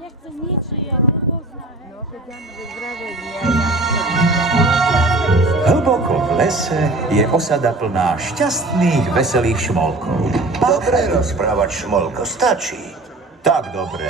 nechce nič, je nervózna. Hlboko v lese je osada plná šťastných, veselých šmolkov. Dobre rozprávať, Šmolko, stačí. Tak dobré.